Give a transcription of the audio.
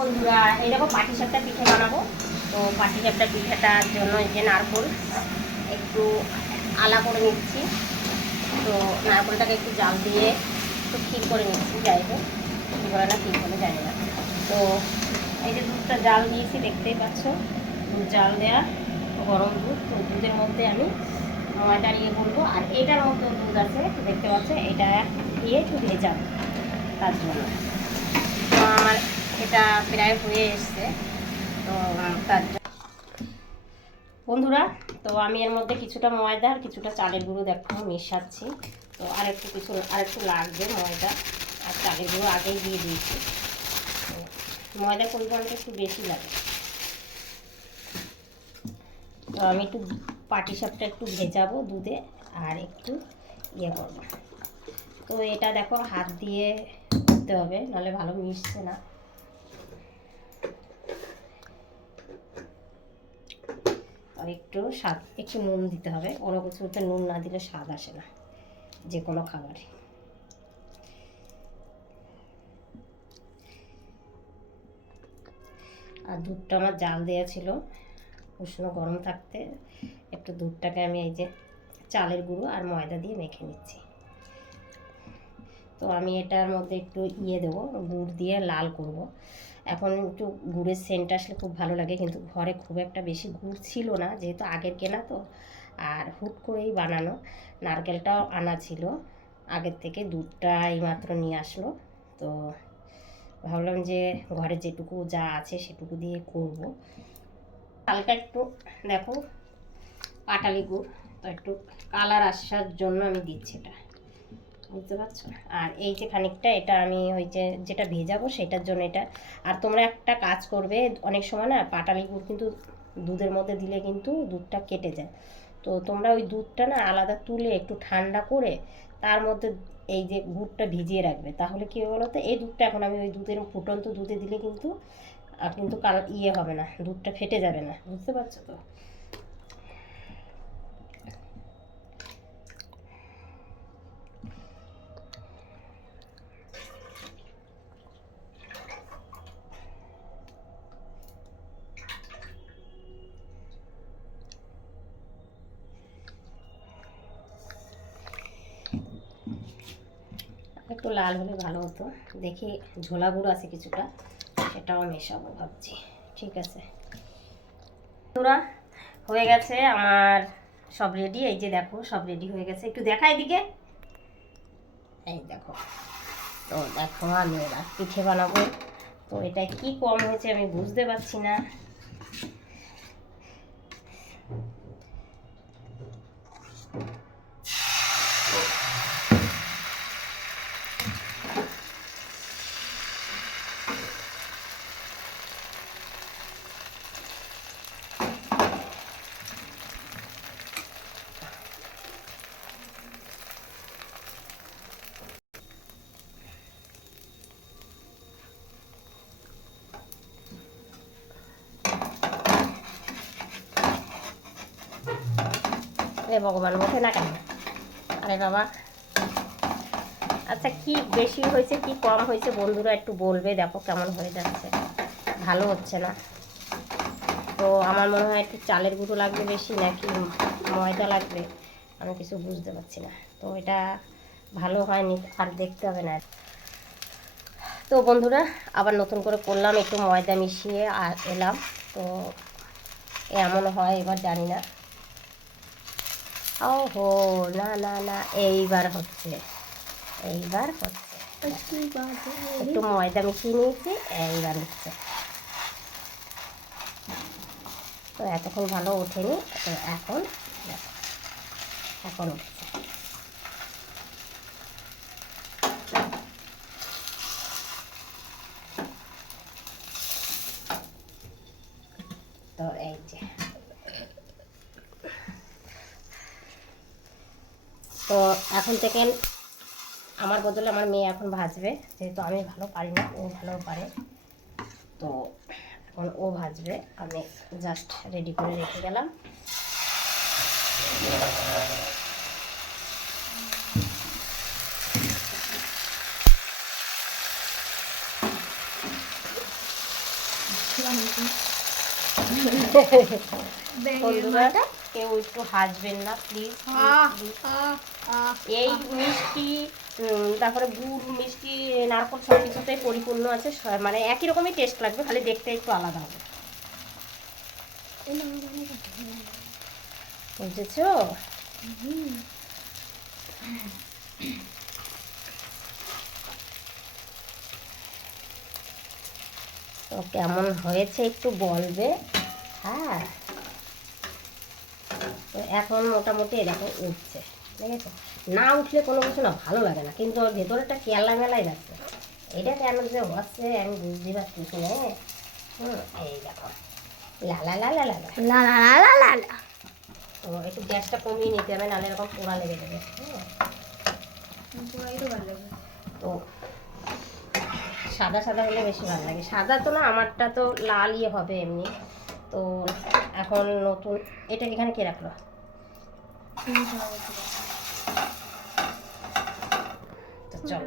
বন্ধুরা এই দেখো পাটিসাপটা পিঠে বানাবো। তো পাটিসাপটা পিঠাটার জন্য এই যে নারকেল একটু আলা করে নিচ্ছি। তো নারকেলটাকে একটু জাল দিয়ে একটু ক্ষীর করে নিচ্ছি, যাই হোক কী করে না ঠিক হলে জানি না। তো এই যে দুধটা জাল দিয়েছি দেখতেই পাচ্ছ, দুধ জাল দেওয়া গরম দুধ। তো দুধের মধ্যে আমি ময়দা ইয়ে করবো, আর এটার মধ্যে দুধ আছে দেখতে পাচ্ছ, এটা দিয়ে একটু ভেজাবো তার জন্য। তো আমার এটা প্রায় হয়ে এসছে। তো তার বন্ধুরা, তো আমি এর মধ্যে কিছুটা ময়দা আর কিছুটা চালের গুঁড়ো দেখো মেশাচ্ছি। তো আরেকটু লাগবে ময়দা আর চালের গুঁড়ো আগেই দিয়ে দিয়েছি। ময়দার পরিমাণটা একটু বেশি লাগে। তো আমি একটু পাটিসাপটা একটু ভেজাবো দুধে আর একটু ইয়ে করবো। তো এটা দেখো হাত দিয়ে করতে হবে, নাহলে ভালো মিশছে না। আর একটু নুন দিতে হবে, কোনো কিছুতে নুন না দিলে স্বাদ আসে না যে কোনো খাবারে। আর দুধটা আমার জাল দেওয়া ছিল, উষ্ণ গরম থাকতে একটু দুধটাকে আমি এই যে চালের গুঁড়ো আর ময়দা দিয়ে মেখে নিচ্ছি। তো আমি এটার মধ্যে একটু দেবো, গুড় দিয়ে লাল করব। এখন একটু গুড়ের সেন্ট আসলে খুব ভালো লাগে, কিন্তু ঘরে খুব একটা বেশি গুড় ছিল না, যেহেতু আগের কেনা তো, আর হুট করেই বানানো। নারকেলটাও আনা ছিল আগের থেকে, দুধটা এইমাত্র নিয়ে আসলো। তো ভাবলাম যে ঘরে যেটুকু যা আছে সেটুকু দিয়ে করব। হালকা একটু দেখো পাটালি গুড়, তো একটু কালার আসার জন্য আমি দিচ্ছি এটা, বুঝতে পারছো। আর এই যে খানিকটা এটা আমি ওই যে যেটা ভেজাবো সেটার জন্য এটা। আর তোমরা একটা কাজ করবে, অনেক সময় না পাটালি গুড় কিন্তু দুধের মধ্যে দিলে কিন্তু দুধটা কেটে যায়। তো তোমরা ওই দুধটা না আলাদা তুলে একটু ঠান্ডা করে তার মধ্যে এই যে গুড়টা ভিজিয়ে রাখবে, তাহলে কী বলো তো, এই দুধটা এখন আমি ওই দুধের ফুটন্ত দুধে দিলে কিন্তু কিন্তু হবে না, দুধটা ফেটে যাবে না, বুঝতে পারছো তো। একটু লাল হলে ভালো হতো। দেখি ঝোলা গুঁড়ো আছে কিছুটা, সেটাও মেশাবো ভাবছি। ঠিক আছে তোরা, হয়ে গেছে আমার সব রেডি। এই যে দেখো সব রেডি হয়ে গেছে, একটু দেখা এদিকে, এই দেখো। তো দেখো আমি এবার পিঠে বানাবো। তো এটা কি কম হয়েছে আমি বুঝতে পারছি না। এ ভগবান, ওঠে না কেন? আরে বাবা, আচ্ছা কি বেশি হয়েছে কি কম হয়েছে বন্ধুরা একটু বলবে। দেখো কেমন হয়ে যাচ্ছে, ভালো হচ্ছে না। তো আমার মনে হয় একটু চালের গুঁড়ো লাগবে বেশি, নাকি ময়দা লাগবে, আমি কিছু বুঝতে পারছি না। তো এটা ভালো হয়নি, আর দেখতে হবে না। তো বন্ধুরা আবার নতুন করে করলাম, একটু ময়দা মিশিয়ে আর এলাম। তো এমন হয় এবার জানি না। ও হো, না না না, এইবার হচ্ছে, এইবার হচ্ছে। একটু ময়দা মিশিয়ে নিয়েছি, এইবার হচ্ছে। তো এতক্ষণ ভালো ওঠেনি, তো এখন এখন উঠছে। তো এই যে, তো এখন থেকে আমার বদলে আমার মেয়ে এখন ভাজবে, যেহেতু আমি ভালো পারি না, ও ভালো পারে। তো এখন ও ভাজবে, আমি জাস্ট রেডি করে রেখে গেলাম। বন্ধুরা কেউ একটু হাসবেন না প্লিজ। এই মিষ্টি তারপরে গুড় মিষ্টি নারকেল সব কিছুতেই পরিপূর্ণ আছে, মানে একই রকমই টেস্ট লাগবে, খালি দেখতে একটু আলাদা হবে, বুঝেছো? তো কেমন হয়েছে একটু বলবে। হ্যাঁ, তো এখন মোটামুটি এরকম উঠছে, ঠিক আছে? না উঠলে কোনো কিছু না ভালো লাগে না, কিন্তু ওর ভেতরটা কেলা মেলাই লাগছে। এটা কেন যে হচ্ছে আমি বুঝতে পারছি না। এই দেখো লালা লালা লালা লালা লালা লালা। তো একটু গ্যাসটা কমিয়ে নিতে হবে, নাহলে এরকম পোড়া লেগে যাবে। তো সাদা সাদা হলে বেশি ভালো লাগে। সাদা তো না, আমারটা তো লাল ইয়ে হবে এমনি। তো এখন নতুন এটা এখানে কে রাখলো? তো চলো